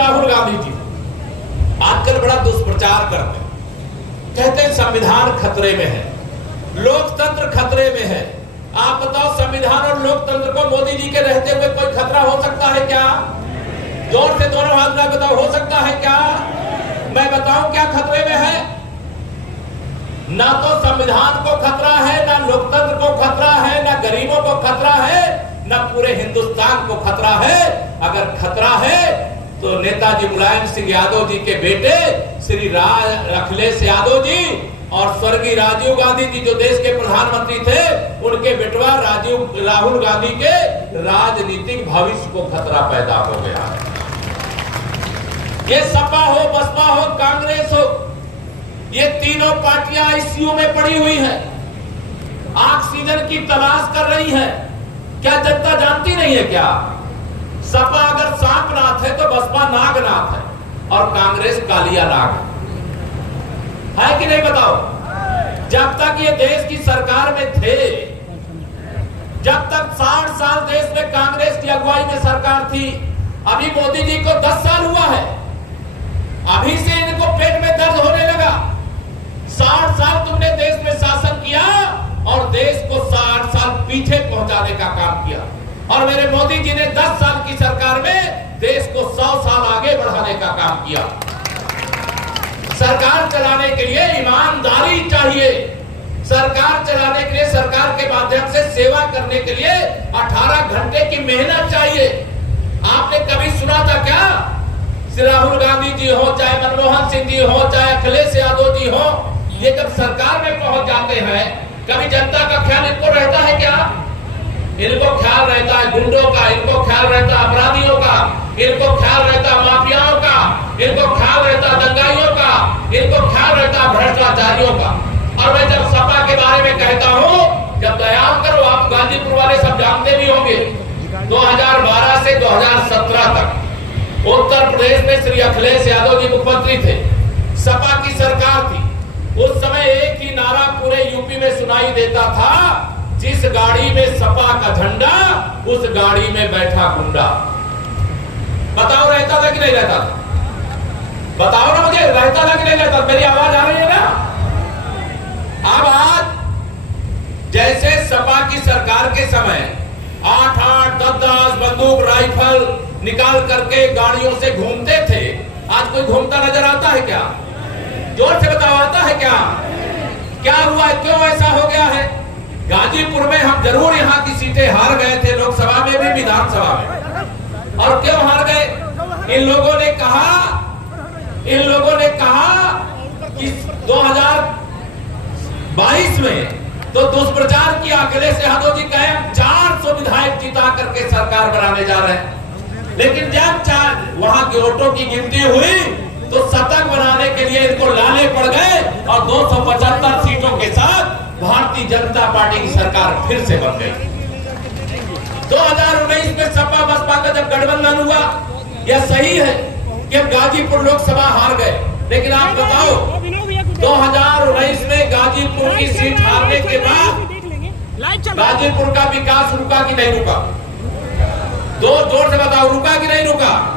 राहुल गांधी जी आजकल बड़ा दुष्प्रचार करते हैं, कहते हैं संविधान खतरे में है, लोकतंत्र खतरे में है। आप बताओ, संविधान और लोकतंत्र को मोदी जी के रहते हुए कोई खतरा हो सकता है क्या? जोर से दोनों हाथ में बताओ, हो सकता है क्या? मैं बताऊं क्या खतरे में है? ना तो संविधान को खतरा है, ना लोकतंत्र को खतरा है, ना गरीबों को खतरा है, ना पूरे हिंदुस्तान को खतरा है। अगर खतरा है तो नेताजी मुलायम सिंह यादव जी के बेटे श्री अखिलेश यादव जी और स्वर्गीय राजीव गांधी जी जो देश के प्रधानमंत्री थे, उनके बेटवा राहुल गांधी के राजनीतिक भविष्य को खतरा पैदा हो गया है। ये सपा हो, बसपा हो, कांग्रेस हो, ये तीनों पार्टियां आईसीयू में पड़ी हुई हैं, ऑक्सीजन की तलाश कर रही हैं। क्या जनता जानती नहीं है क्या? सपा अगर सांपनाथ है तो बसपा नागनाथ है और कांग्रेस कालिया नाग है कि नहीं? बताओ। जब तक ये देश की सरकार में थे, जब तक 60 साल देश में कांग्रेस की अगुवाई में सरकार थी, अभी मोदी जी को 10 साल हुआ है, अभी से इनको पेट में दर्द होने लगा। 60 साल तुमने देश में शासन किया और देश को 60 साल पीछे पहुंचाने का काम किया, और मेरे मोदी जी ने 10 साल की सरकार में देश को 100 साल आगे बढ़ाने का काम किया। सरकार चलाने के लिए ईमानदारी चाहिए, सरकार चलाने के लिए, सरकार के माध्यम से सेवा करने के लिए 18 घंटे की मेहनत चाहिए। आपने कभी सुना था क्या? श्री राहुल गांधी जी हो, चाहे मनमोहन सिंह जी हो, चाहे अखिलेश यादव जी हो, ये जब सरकार में पहुंच जाते हैं, कभी जनता का ख्याल इनको रहता है क्या? इनको ख्याल रहता है गुंडों का, इनको ख्याल रहता है अपराधियों का, इनको ख्याल रहता है माफियाओं का, इनको ख्याल रहता है दंगाइयों का, इनको ख्याल रहता है भ्रष्टाचारियों का। और मैं जब सपा के बारे में कहता हूं, जब दयाल करो, आप गाजीपुर वाले सब जानते भी होंगे, 2012 से 2017 तक उत्तर प्रदेश में श्री अखिलेश यादव जी मुख्यमंत्री थे, सपा की सरकार थी। उस समय एक ही नारा पूरे यूपी में सुनाई देता था, जिस गाड़ी में सपा का झंडा उस गाड़ी में बैठा गुंडा। बताओ रहता था कि नहीं रहता था? बताओ ना मुझे, रहता था कि नहीं रहता? मेरी आवाज आ रही है ना? अब आज जैसे सपा की सरकार के समय 8-8, 10-10 बंदूक राइफल निकाल करके गाड़ियों से घूमते थे, आज कोई घूमता नजर आता है क्या? जोर से बताओ, आता है क्या? क्या हुआ है? क्यों ऐसा हो गया है? गाजीपुर में हम जरूर यहाँ की सीटें हार गए थे, लोकसभा में भी, विधानसभा में। और क्यों हार गए? इन लोगों ने कहा कि 2022 में तो दुष्प्रचार किया, अखिलेश यादव जी कहे 400 विधायक जिता करके सरकार बनाने जा रहे हैं। लेकिन जब वहां की वोटों की गिनती हुई तो शतक बनाने के लिए इनको लाले पड़ गए और 275 सीटों के साथ भारतीय जनता पार्टी की सरकार फिर से बन गई। 2019 में सपा बसपा का जब गठबंधन हुआ, यह सही है कि हम गाजीपुर लोकसभा हार गए, लेकिन आप बताओ 2019 में गाजीपुर की सीट हारने के बाद गाजीपुर का विकास रुका कि नहीं रुका? जोर से बताओ, रुका कि नहीं रुका?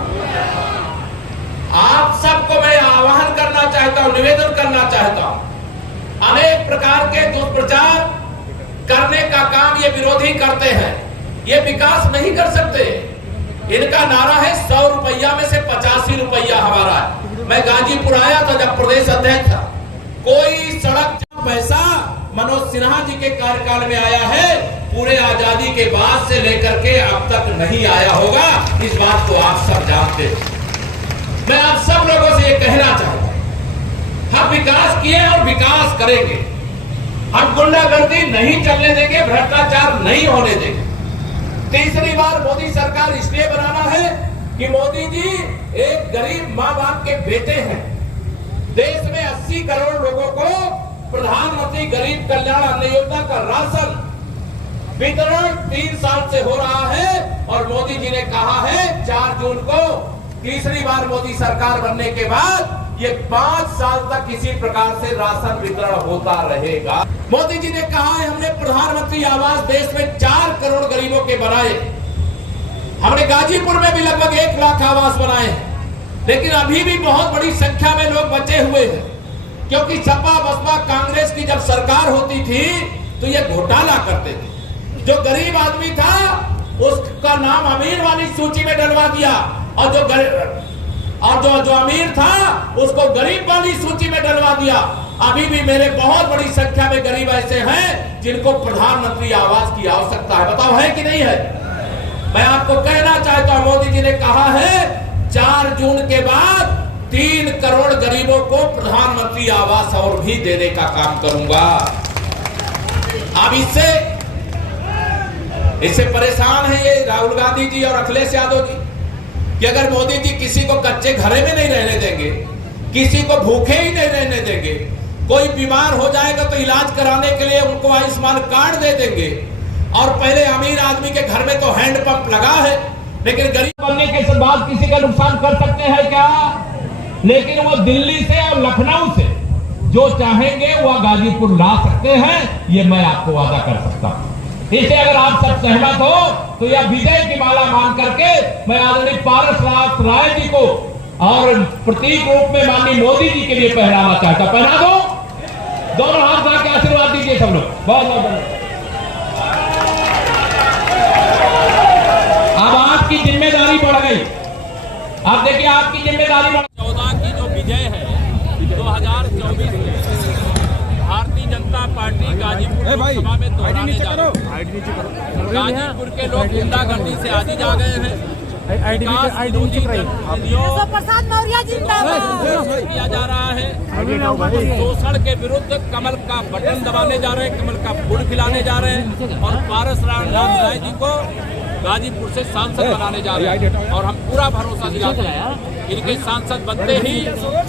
आप सबको मैं आह्वान करना चाहता हूं, निवेदन करना चाहता हूं, अनेक प्रकार के दुष्प्रचार करने का काम ये विरोधी करते हैं, ये विकास नहीं कर सकते। इनका नारा है 100 रुपया में से 85 रुपया हमारा है। मैं गाजीपुर आया था जब प्रदेश अध्यक्ष था, कोई सड़क पैसा मनोज सिन्हा जी के कार्यकाल में आया है, पूरे आजादी के बाद से लेकर के अब तक नहीं आया होगा। इस बात को आप सब जानते हैं। मैं आप सब लोगों से ये कहना चाहता हूं, हम विकास किए और विकास करेंगे। हम गुंडागर्दी नहीं चलने देंगे, भ्रष्टाचार नहीं होने देंगे। तीसरी बार मोदी सरकार इसलिए बनाना है कि मोदी जी एक गरीब माँ बाप के बेटे हैं। देश में 80 करोड़ लोगों को प्रधानमंत्री गरीब कल्याण अन्न योजना का राशन वितरण 3 साल से हो रहा है, और मोदी जी ने कहा है 4 जून को तीसरी बार मोदी सरकार बनने के बाद ये 5 साल तक किसी प्रकार से राशन वितरण होता रहेगा। मोदी जी ने कहा है हमने प्रधानमंत्री आवास देश में 4 करोड़ गरीबों के बनाए। हमने गाजीपुर में भी लगभग 1 लाख आवास बनाए। लेकिन अभी भी बहुत बड़ी संख्या में लोग बचे हुए हैं, क्योंकि सपा बसपा कांग्रेस की जब सरकार होती थी तो ये घोटाला करते थे। जो गरीब आदमी था उसका नाम अमीर वाली सूची में डलवा दिया, और जो अमीर था उसको गरीब वाली सूची में डलवा दिया। अभी भी मेरे बहुत बड़ी संख्या में गरीब ऐसे हैं जिनको प्रधानमंत्री आवास की आवश्यकता है। बताओ है कि नहीं है? मैं आपको कहना चाहता हूं, मोदी जी ने कहा है 4 जून के बाद 3 करोड़ गरीबों को प्रधानमंत्री आवास और भी देने का काम करूंगा। अब इससे परेशान है ये राहुल गांधी जी और अखिलेश यादव जी कि अगर मोदी जी किसी को कच्चे घरे में नहीं रहने देंगे, किसी को भूखे ही नहीं रहने देंगे, कोई बीमार हो जाएगा तो इलाज कराने के लिए उनको आयुष्मान कार्ड दे देंगे, और पहले अमीर आदमी के घर में तो हैंडपंप लगा है, लेकिन गरीब बनने के बाद किसी का नुकसान कर सकते हैं क्या? लेकिन वो दिल्ली से और लखनऊ से जो चाहेंगे वह गाजीपुर ला सकते हैं, ये मैं आपको वादा कर सकता हूं। इसे अगर आप सब सहमत हो तो यह विजय की माला मान करके मैं आदरणीय पारसनाथ राय जी को और प्रतीक रूप में माननीय मोदी जी के लिए पहनाना चाहता। पहना दो, दोनों हाथ बढ़ा के आशीर्वाद दीजिए सब लोग। बहुत बहुत अब आपकी जिम्मेदारी बढ़ गई। आप देखिए आपकी जिम्मेदारी बढ़ 14 की जो विजय है 2024 में भारतीय जनता पार्टी गाजीपुर लोकसभा में दोहराने जा रही है। गाजीपुर के लोग गुंडागर्दी से आदी जा गए हैं। प्रसाद मौर्य जिंदाबाद किया जा रहा है। शोषण के विरुद्ध कमल का बटन दबाने जा रहे हैं, कमल का फूल खिलाने जा रहे हैं, और पारसनाथ राय जी को गाजीपुर से सांसद बनाने जा रहे हैं। और हम पूरा भरोसा दिलाते हैं इनके सांसद बनते ही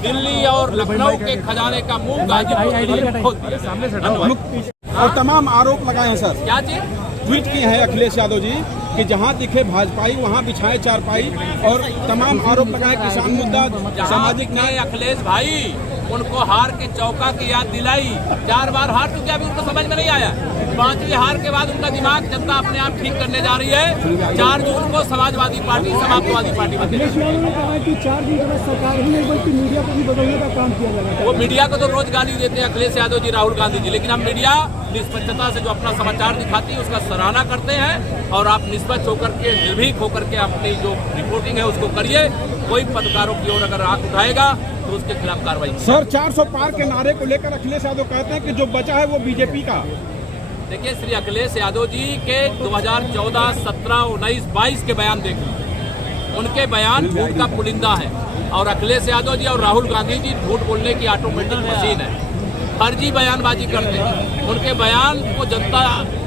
दिल्ली और लखनऊ के खजाने का मुंह गाजीपुर के लिए खोल दिया। और तमाम आरोप लगाए हैं सर, क्या चीज ट्वीट किए हैं अखिलेश यादव जी कि जहां दिखे भाजपाई वहां बिछाए चारपाई, और तमाम आरोप लगाए किसान मुद्दा सामाजिक न्याय। अखिलेश भाई उनको हार के चौका की याद दिलाई। 4 बार हार चुके, अभी उनको समझ में नहीं आया। 5वीं हार के बाद उनका दिमाग जनता अपने आप ठीक करने जा रही है। 4 जून को समाजवादी पार्टी समाजवादी पार्टी बनेगी। कि 4 दिन के बाद सरकार ही नहीं बल्कि मीडिया को भी बदलने का काम किया जाएगा। वो मीडिया को तो रोज गाली देते हैं अखिलेश यादव जी, राहुल गांधी जी, लेकिन हम मीडिया निष्पक्षता से जो अपना समाचार दिखाती है उसका सराहना करते हैं। और आप निष्पक्ष होकर के, निर्भीक होकर के अपनी जो रिपोर्टिंग है उसको करिए। कोई पत्रकारों की ओर अगर आंख उठाएगा तो उसके खिलाफ कार्रवाई। सर 400 पार के नारे को लेकर अखिलेश यादव कहते हैं कि जो बचा है वो बीजेपी का। देखिए श्री अखिलेश यादव जी के 2014, 17, 19, 22 के बयान देखिए, उनके बयान झूठ का पुलिंदा है। और अखिलेश यादव जी और राहुल गांधी जी झूठ बोलने की ऑटोमेटिक मशीन है, फर्जी बयानबाजी करते हैं। उनके बयान को जनता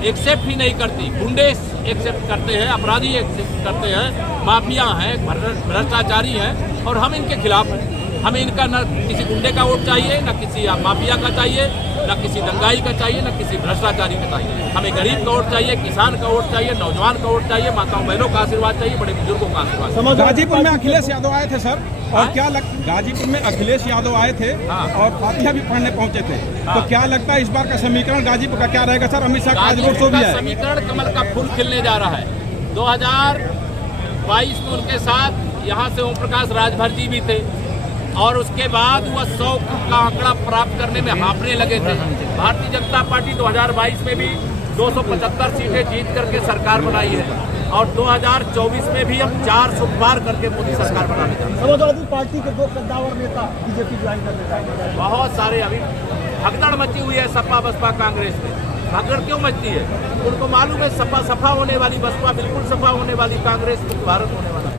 एक्सेप्ट ही नहीं करती। गुंडे एक्सेप्ट करते हैं, अपराधी एक्सेप्ट करते हैं, माफिया हैं, भ्रष्टाचारी हैं, और हम इनके खिलाफ हैं। हमें इनका न किसी गुंडे का वोट चाहिए, न किसी माफिया का चाहिए, न किसी दंगाई का चाहिए, न किसी भ्रष्टाचारी का चाहिए। हमें गरीब का वोट चाहिए, किसान का वोट चाहिए, नौजवान का वोट चाहिए, माताओं बहनों का आशीर्वाद चाहिए, बड़े बुजुर्गों का आशीर्वाद। गाजीपुर में अखिलेश यादव आए थे सर, और क्या गाजीपुर में अखिलेश यादव आए थे और फातिहा भी पढ़ने पहुंचे थे, तो क्या लगता है इस बार का समीकरण गाजीपुर का क्या रहेगा सर? अमित शाह का आज रोड शो भी है। समीकरण कमल का फूल खिलने जा रहा है। 2022 में उनके साथ यहाँ से ओम प्रकाश राजभर जी भी थे, और उसके बाद वह 100 का आंकड़ा प्राप्त करने में हांफने लगे थे। भारतीय जनता पार्टी 2022 में भी 275 सीटें जीत करके सरकार बनाई है, और 2024 में भी हम 400 पार करके मोदी सरकार बनाने जा रहे हैं। समाजवादी पार्टी के 2 कद्दावर नेता बीजेपी ज्वाइन करने जाएंगे। बहुत सारे अभी भगदड़ मची हुई है सपा बसपा कांग्रेस में। भगदड़ क्यों मचती है? उनको मालूम है सपा सफा होने वाली, बसपा बिल्कुल सफा होने वाली, कांग्रेस भारत होने वाला।